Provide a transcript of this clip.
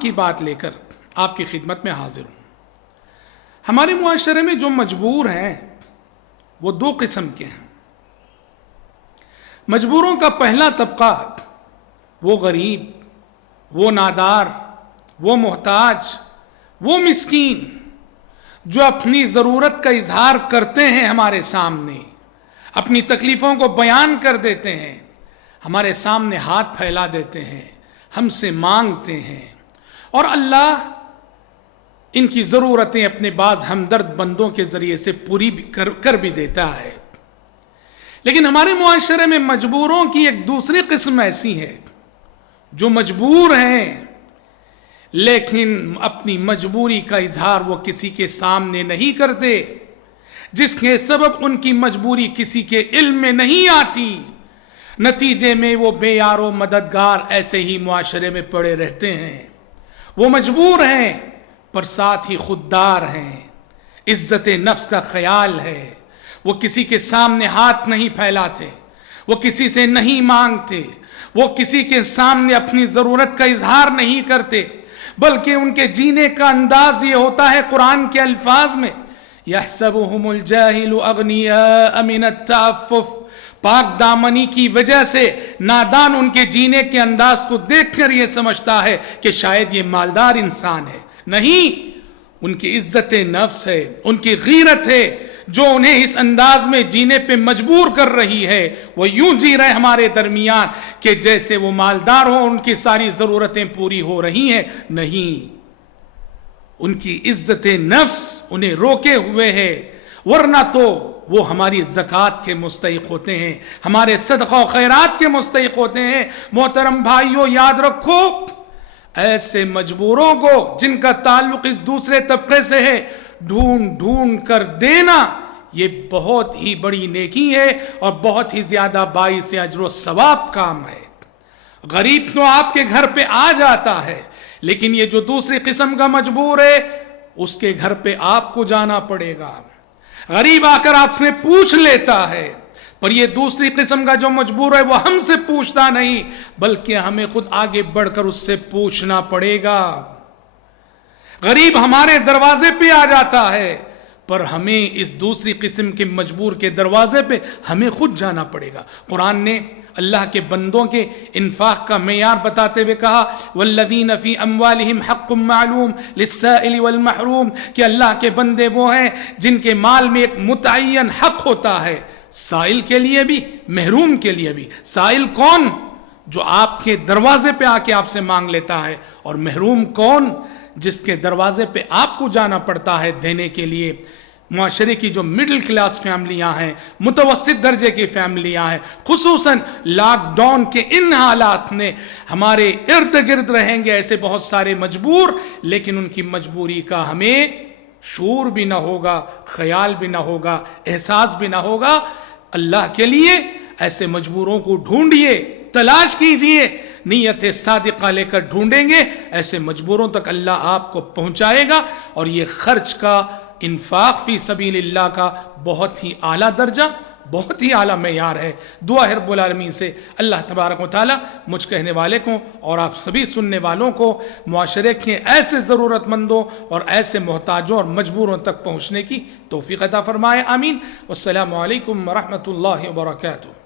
کی بات لے کر آپ کی خدمت میں حاضر ہوں۔ ہمارے معاشرے میں جو مجبور ہیں وہ دو قسم کے ہیں۔ مجبوروں کا پہلا طبقہ وہ غریب، وہ نادار، وہ محتاج، وہ مسکین جو اپنی ضرورت کا اظہار کرتے ہیں، ہمارے سامنے اپنی تکلیفوں کو بیان کر دیتے ہیں، ہمارے سامنے ہاتھ پھیلا دیتے ہیں، ہم سے مانگتے ہیں، اور اللہ ان کی ضرورتیں اپنے بعض ہمدرد بندوں کے ذریعے سے پوری کر بھی دیتا ہے۔ لیکن ہمارے معاشرے میں مجبوروں کی ایک دوسری قسم ایسی ہے جو مجبور ہیں لیکن اپنی مجبوری کا اظہار وہ کسی کے سامنے نہیں کرتے، جس کے سبب ان کی مجبوری کسی کے علم میں نہیں آتی، نتیجے میں وہ بے یار و مددگار ایسے ہی معاشرے میں پڑے رہتے ہیں۔ وہ مجبور ہیں پر ساتھ ہی خوددار ہیں، عزت نفس کا خیال ہے، وہ کسی کے سامنے ہاتھ نہیں پھیلاتے، وہ کسی سے نہیں مانگتے، وہ کسی کے سامنے اپنی ضرورت کا اظہار نہیں کرتے، بلکہ ان کے جینے کا انداز یہ ہوتا ہے قرآن کے الفاظ میں یحسبهم الجاہل اغنیاء من التعفف، پاک دامنی کی وجہ سے نادان ان کے جینے کے انداز کو دیکھ کر یہ سمجھتا ہے کہ شاید یہ مالدار انسان ہے۔ نہیں، ان کی عزت نفس ہے، ان کی غیرت ہے جو انہیں اس انداز میں جینے پہ مجبور کر رہی ہے۔ وہ یوں جی رہے ہمارے درمیان کہ جیسے وہ مالدار ہوں، ان کی ساری ضرورتیں پوری ہو رہی ہیں۔ نہیں، ان کی عزت نفس انہیں روکے ہوئے ہے، ورنہ تو وہ ہماری زکوٰۃ کے مستحق ہوتے ہیں، ہمارے صدقہ و خیرات کے مستحق ہوتے ہیں۔ محترم بھائیوں، یاد رکھو، ایسے مجبوروں کو جن کا تعلق اس دوسرے طبقے سے ہے ڈھونڈ ڈھونڈ کر دینا یہ بہت ہی بڑی نیکی ہے اور بہت ہی زیادہ باعث اجر و ثواب کام ہے۔ غریب تو آپ کے گھر پہ آ جاتا ہے، لیکن یہ جو دوسری قسم کا مجبور ہے اس کے گھر پہ آپ کو جانا پڑے گا۔ غریب آ کر آپ سے پوچھ لیتا ہے، پر یہ دوسری قسم کا جو مجبور ہے وہ ہم سے پوچھتا نہیں، بلکہ ہمیں خود آگے بڑھ کر اس سے پوچھنا پڑے گا۔ غریب ہمارے دروازے پہ آ جاتا ہے، پر ہمیں اس دوسری قسم کے مجبور کے دروازے پہ ہمیں خود جانا پڑے گا۔ قرآن نے اللہ کے بندوں کے انفاق کا معیار بتاتے ہوئے کہا والذین فی اموالہم حق معلوم للسائل والمحروم، کہ اللہ کے بندے وہ ہیں جن کے مال میں ایک متعین حق ہوتا ہے، سائل کے لیے بھی، محروم کے لیے بھی۔ سائل کون؟ جو آپ کے دروازے پہ آ کے آپ سے مانگ لیتا ہے، اور محروم کون؟ جس کے دروازے پہ آپ کو جانا پڑتا ہے دینے کے لیے۔ معاشرے کی جو مڈل کلاس فیملیاں ہیں، متوسط درجے کی فیملیاں ہیں، خصوصاً لاک ڈاؤن کے ان حالات میں ہمارے ارد گرد رہیں گے ایسے بہت سارے مجبور، لیکن ان کی مجبوری کا ہمیں شعور بھی نہ ہوگا، خیال بھی نہ ہوگا، احساس بھی نہ ہوگا۔ اللہ کے لیے ایسے مجبوروں کو ڈھونڈیے، تلاش کیجئے، نیت صادقہ لے کر ڈھونڈیں گے، ایسے مجبوروں تک اللہ آپ کو پہنچائے گا۔ اور یہ خرچ کا، انفاق فی سبیل اللہ کا بہت ہی اعلیٰ درجہ، بہت ہی اعلیٰ معیار ہے۔ دعا ہے رب العالمین سے اللہ تبارک و تعالیٰ مجھ کہنے والے کو اور آپ سبھی سننے والوں کو معاشرے کے ایسے ضرورت مندوں اور ایسے محتاجوں اور مجبوروں تک پہنچنے کی توفیق عطا فرمائے، آمین۔ والسلام علیکم ورحمۃ اللہ وبرکاتہ۔